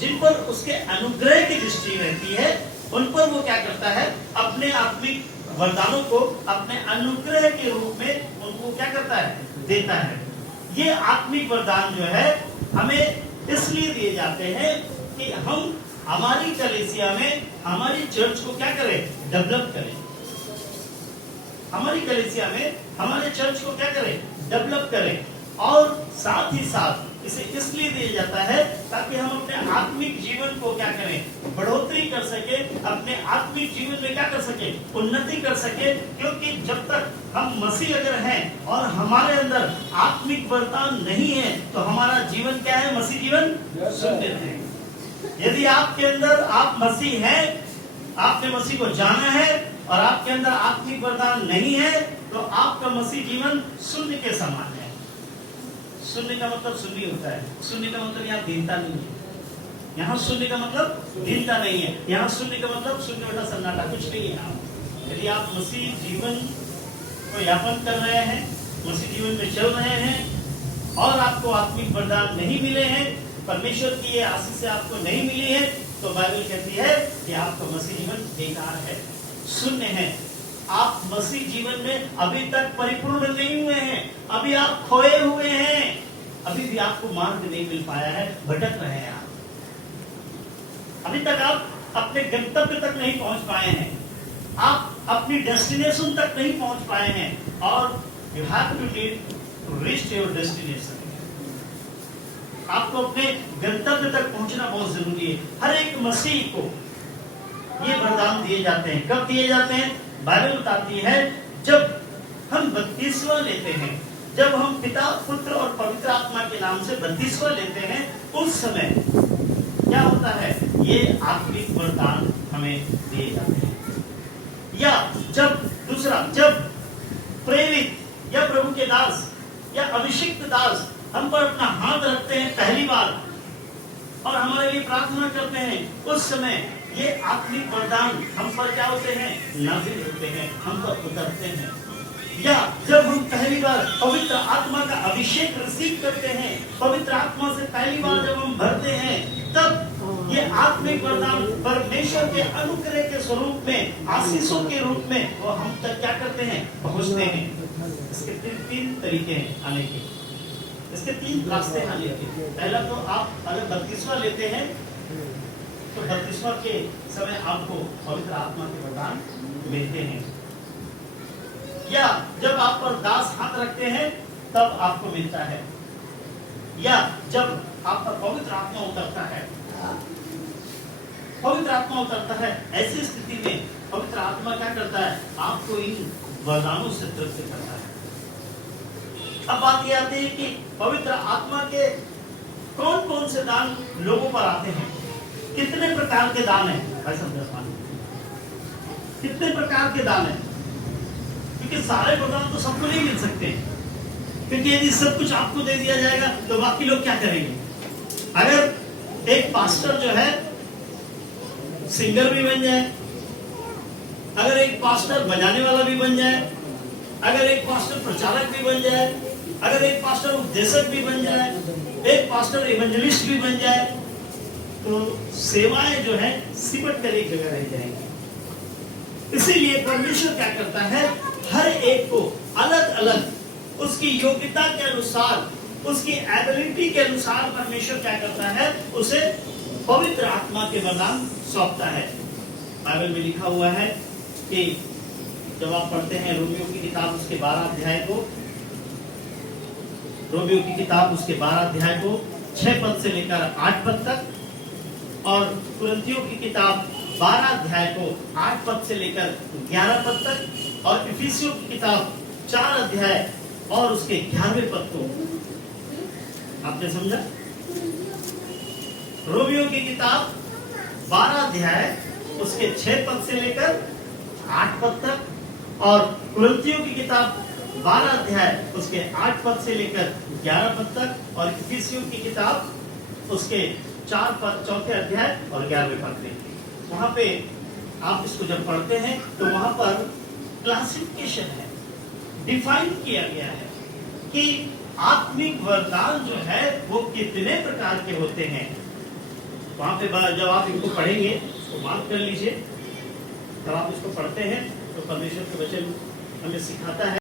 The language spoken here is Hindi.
जिन पर उसके अनुग्रह की दृष्टि रहती है, उन पर वो क्या करता है, अपने आत्मिक वरदानों को अपने अनुग्रह के रूप में उनको क्या करता है, देता है। ये आत्मिक वरदान जो है हमें इसलिए दिए जाते हैं कि हम हमारी कलीसिया में हमारी चर्च को क्या करें, डेवलप करें। हमारी कलीसिया में हमारे चर्च को क्या करें, डेवलप करें। और साथ ही साथ इसे इसलिए दिया जाता है ताकि हम अपने आत्मिक जीवन को क्या करें, बढ़ोतरी कर सके, अपने आत्मिक जीवन में क्या कर सके, उन्नति कर सके। क्योंकि जब तक हम मसीह अगर हैं और हमारे अंदर आत्मिक वरदान नहीं है तो हमारा जीवन क्या है, मसीह जीवन शून्य है। यदि आपके अंदर आप मसीह हैं, आपने मसीह को जाना है और आपके अंदर आत्मिक वरदान नहीं है तो आपका मसीह जीवन शून्य के समान है। शून्य का मतलब शून्य होता है, शून्य का मतलब यहाँ दीनता नहीं है। यहाँ शून्य का मतलब दीनता नहीं है, यहाँ शून्य का मतलब शून्य बटा सन्नाटा, कुछ नहीं है। आप यदि आप मसीह जीवन को यापन कर रहे हैं, मसीह जीवन में चल रहे हैं और आपको आत्मिक वरदान नहीं मिले हैं, परमेश्वर की ये आशीष से आपको नहीं मिली है, तो बाइबल कहती है कि आपका मसीह जीवन बेकार है, शून्य है। आप मसीह जीवन में अभी तक परिपूर्ण नहीं हुए हैं, अभी आप खोए हुए हैं, अभी भी आपको मार्ग नहीं मिल पाया है, भटक रहे हैं आप। अभी तक आप अपने गंतव्य तक नहीं पहुंच पाए हैं, आप अपनी डेस्टिनेशन तक नहीं पहुंच पाए हैं। और you have to reach your destination. आपको अपने गंतव्य तक पहुंचना बहुत जरूरी है। हर एक मसीह को ये वरदान दिए जाते हैं। कब दिए जाते हैं? बाइबल बताती है जब हम बपतिस्मा लेते हैं, जब हम पिता, पुत्र और पवित्र आत्मा के नाम से बपतिस्मा लेते हैं, उस समय क्या होता है, ये आत्मिक वरदान हमें दिए जाते हैं। या जब प्रेरित या प्रभु के दास या अभिषिक्त दास हम पर अपना हाथ रखते हैं पहली बार और हमारे लिए प्रार्थना करते हैं, उस समय ये आत्मिक वरदान हम पर क्या होते हैं, नाज़िल होते हैं, हम पर उतरते हैं। या जब हम पहली बार पवित्र आत्मा का अभिषेक रिसीव करते हैं, पवित्र आत्मा से पहली बार जब हम भरते हैं, तब ये आत्मिक वरदान परमेश्वर के अनुग्रह के स्वरूप में, आशीषों के रूप में वो हम तक क्या करते हैं, पहुंचते हैं। इसके तीन तरीके हैं आने के, इसके तीन रास्ते आने के। पहला तो आप अगर बपतिस्मा लेते हैं तो बपतिस्मा के समय आपको पवित्र आत्मा के वरदान मिलते हैं। या जब आप पर दास हाथ रखते हैं तब आपको मिलता है। या जब आप पर पवित्र आत्मा उतरता है, पवित्र आत्मा उतरता है, ऐसी स्थिति में पवित्र आत्मा क्या करता है, आपको इन वरदानों से तृप्त करता है। अब बात यह आती है कि पवित्र आत्मा के कौन कौन से दान लोगों पर आते हैं, कितने प्रकार के दान हैं भाई साहब, कितने प्रकार के दान हैं, क्योंकि सारे वरदान तो सबको नहीं मिल सकते। क्योंकि यदि सब कुछ आपको दे दिया जाएगा तो बाकी लोग क्या करेंगे। अगर एक पास्टर जो है सिंगर भी बन जाए, अगर एक पास्टर बजाने वाला भी बन जाए, अगर एक पास्टर प्रचारक भी बन जाए, अगर एक पास्टर उपदेशक भी बन जाए, एक पास्टर इवेंजलिस्ट भी बन जाए, तो सेवाएं जो है सिमट कर एक जगह रह जाएंगी। इसीलिए परमेश्वर क्या करता है, हर एक को अलग अलग उसकी योग्यता के अनुसार, उसकी एबिलिटी के अनुसार परमेश्वर क्या करता है, उसे पवित्र आत्मा के वरदान सौंपता है। बाइबल में लिखा हुआ है कि जब आप पढ़ते हैं रोमियो की किताब उसके 12 अध्याय को, रोमियो की किताब उसके 12 अध्याय को 6 पद से लेकर 8 पद तक, और कुरिन्थियों की किताब 12 अध्याय को 8 पद से लेकर 11 पद तक, और इफिसियों की किताब 4 अध्याय और उसके 11वें पद को। आपने समझा? रोमियो की किताब 12 अध्याय उसके 6 पद से लेकर 8 पद तक, और कुरिन्थियों की किताब 12 अध्याय उसके 8 पद से लेकर 11 पद तक, और इफिसियों की किताब उसके 4 पद, 4थे अध्याय और 11वें पद में। वहां पे आप इसको जब पढ़ते हैं तो वहां पर क्लासिफिकेशन है, डिफाइन किया गया है कि आत्मिक वरदान जो है वो कितने प्रकार के होते हैं। वहां पे जब आप इनको पढ़ेंगे उसको मार्क कर लीजिए। जब आप इसको पढ़ते हैं तो परमेश्वर के वचन हमें सिखाता है